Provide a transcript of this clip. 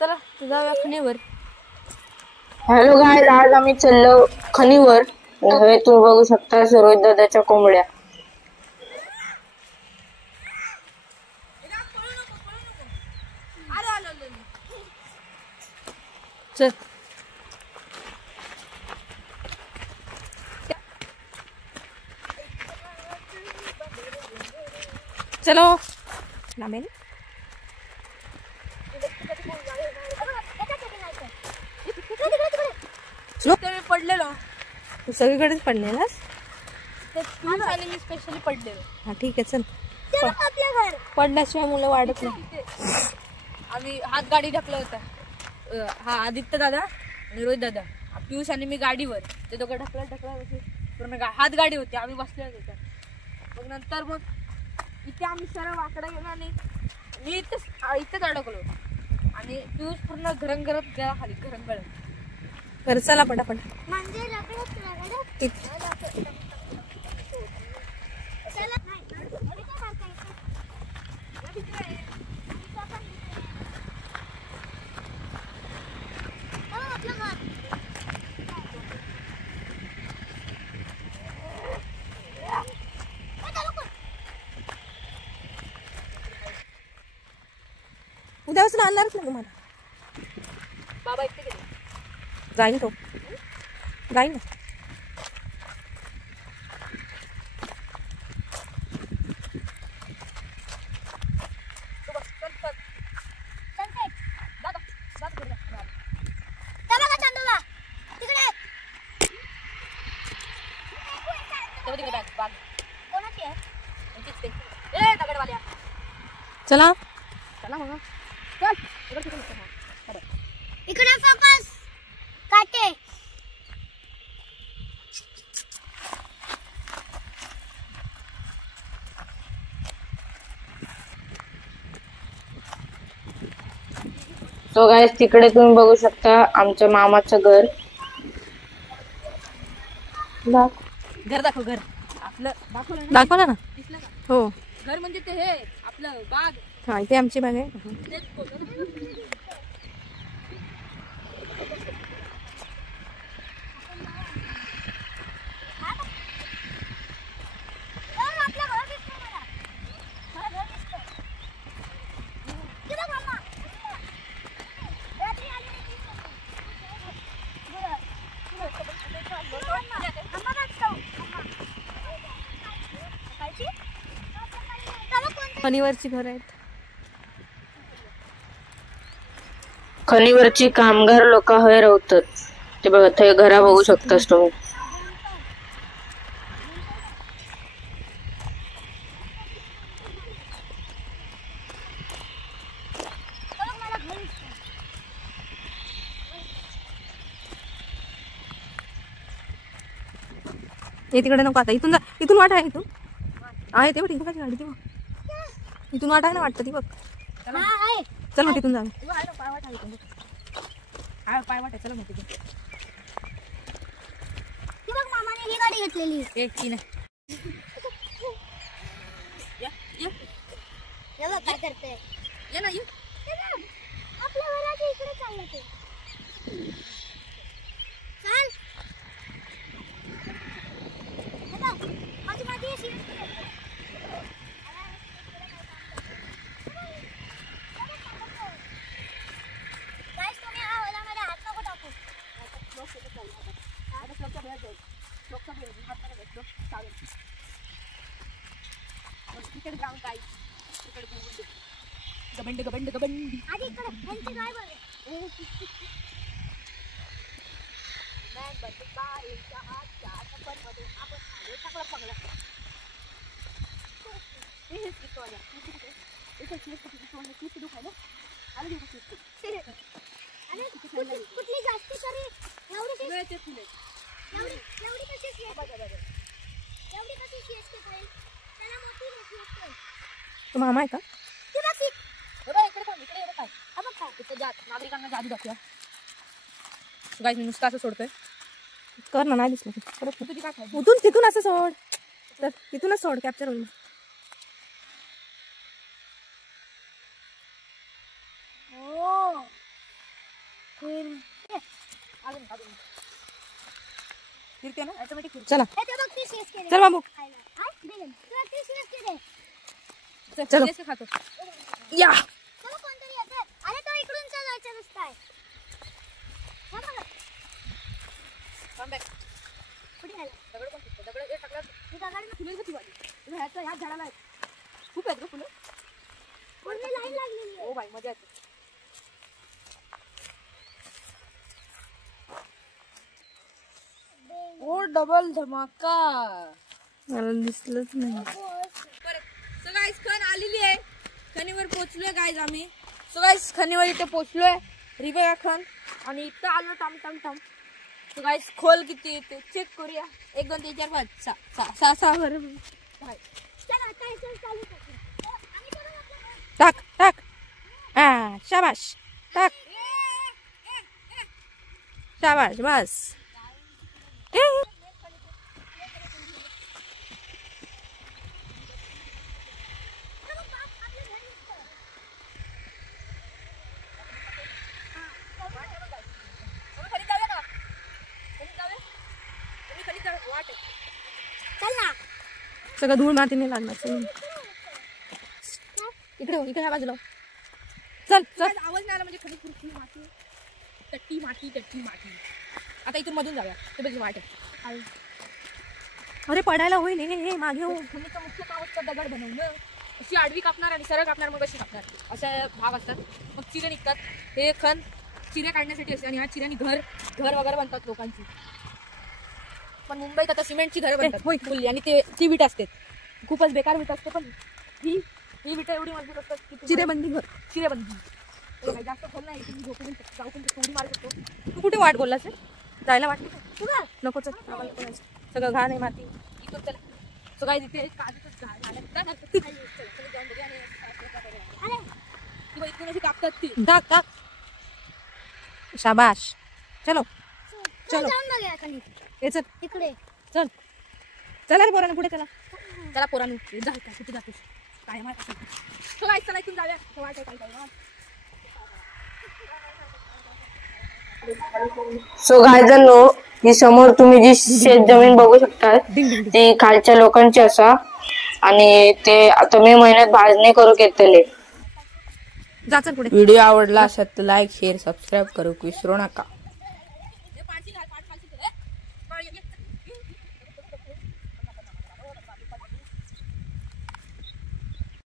चला जाऊया खणीवर. Hello guys, आज आम्ही चाललो खणीवर. हे तुम्ही बघू शकता रोहित दादाच्या कोंबड्या. चल चलो लांबे पडलेलो. तू सगळीकडेच पडलेलास आणि मी स्पेशली पडलेलो. हा ठीक आहे चल. पडल्याशिवाय मुलं वाढत नाही. आम्ही हात गाडी ढकलं होता. हा आदित्य दादा आणि रोहित दादा, पियुष आणि मी गाडीवर. ते दोघं ढकलत हात गाडी होती, आम्ही बसले होते. मग नंतर इथे आम्ही सरळ वाकडा गेलो आणि मी इथेच अडकलो आणि पियुष पूर्ण घरंग करत गेला खाली घरंग गळत. बरं चला पटापट. उद्यापासून आणणारच ना तुम्हाला. बाबा इथे गेले. जाईन तो जाईन ना. चला चला मग चल. इकडे फोकस काटे. सो गाईज, तिकडे तुम्ही बघू शकता आमच्या मामाचं घर. घर दाखव. घर आपलं दाखवलं ना. दिसलं का? हो घर म्हणजे ते हे आपलं बाग. हा इथे आमची बाग आहे. खणीवरची घर आहेत. खणीवरची कामगार लोक हवे राहतात. ते बघा ते घरा बघू शकतास तुम्ही. तिकडे नको आता. इथून जा. इथून वाट आहे. इथून आहे ते बघ. इथून काय गाडी ते बघ. इथून वाट आहे ना वाटतं ती बघ. चल मग तिथून जा. पाय वाट आहे. चला मग तिथून. मामाने ही गाडी घेतलेली. एक की नाही. काय करते ये ना. आपल्या घराच्या इकडे चाललं ते. चल माझी अशी गबंड गबंड गबंड. कुठली जास्त तरी तो मामा आहे का? नागरिकांना जादू दाखवूया. गाईस मी नुसतं असं सोडतोय. कर ना. नाही दिसलं उतून तिथून असं सोड. तर तिथूनच सोड. कॅप्चर होईल. फिरते ना ऑटोमॅटिक फिरते. चला हे ते बघ ती शेस केले चल बाबू खायला हा दे तुला ती शेस केले चलो. चल खातो. या चला कोणतरी येते अरे तो इकडून जायचा रस्ता आहे हा बघ Come back. कुठे गेला दगड पण फिरते. दगड एक टाकला ही दगड फुलं किती वाली. ह्याच्या ह्या झाडाला आहेत. खूप आहेत ग फुलं. पूर्ण लाईन लागलेली आहे ओ बाई मजा येते. ओ डबल धमाका. मला दिसलंच नाही. सो गाईस खण आलेली आहे. खणीवर पोहोचलोय गाईज आम्ही. सो गाईस खणीवर इथे पोहोचलोय. रिबया खण आणि इथं आलो टम. सो गाईस खोल किती येते चेक करूया. 1 2 3 4 5 6 6 वर चला आता इथून चालू करू आणि परत आपलं टाक टाक हा शाबाश टाक शाबाश बस ए, चला सगळं धूळ मातीने लागणार सगळं. इकडे ह्या बाजूला चल चल. आवाज नाही आला म्हणजे खडी खुरखुरी माती टट्टी माती. आता इथून मधून जाऊया. ते बघ वाट आहे. अरे पडायला होईल हे मागे हो. खणीचं मुख्य काम असतं दगड बनवणं. अशी आडवी कापणार आणि सरळ कापणार मग अशी कापणार असे भाग असतात. मग चिरे निघतात. हे खण चिरे काढण्यासाठी असते आणि ह्या चिऱ्याने घर वगैरे बनतात लोकांची. पण मुंबईत आता सिमेंटची घरं बनतात होय. फुल्ली आणि ती विट असते. खूपच बेकार विट असते पण ही विटा एवढी मजबूत असतात की चिरेबंदी घर. चिरेबंदी जास्त खोल नाही. तुम्ही झोपून जाऊ पण उडी मारू शकतो. तू कुठे वाट बोललास रे? जायला वाटते का? नको चल आम्हाला पण जायचं. सगळं घाण आहे माती. इथून चला. सो काय तिथे काजूच झाड आलं. किंवा इथून अशी कापतात ती. टाक टाक शाबाश चलो चलो जाऊन बघूया खाली ये चल इकडे चल चला रे पोरांनो पुढे चला. चला पोरांनो जा का कुठे जातोस काय माहिती. सो काय चला इथून जाऊया. वाट आहे काय सो गायजनो ही समोर तुम्ही जी शेत जमीन बघू शकता ती खालच्या लोकांची असा आणि ते आता मे महिन्यात भाजणी करूक येतले. जा चल पुढे. व्हिडिओ आवडला असेल तर लाईक शेअर सबस्क्राईब करूक विसरू नका.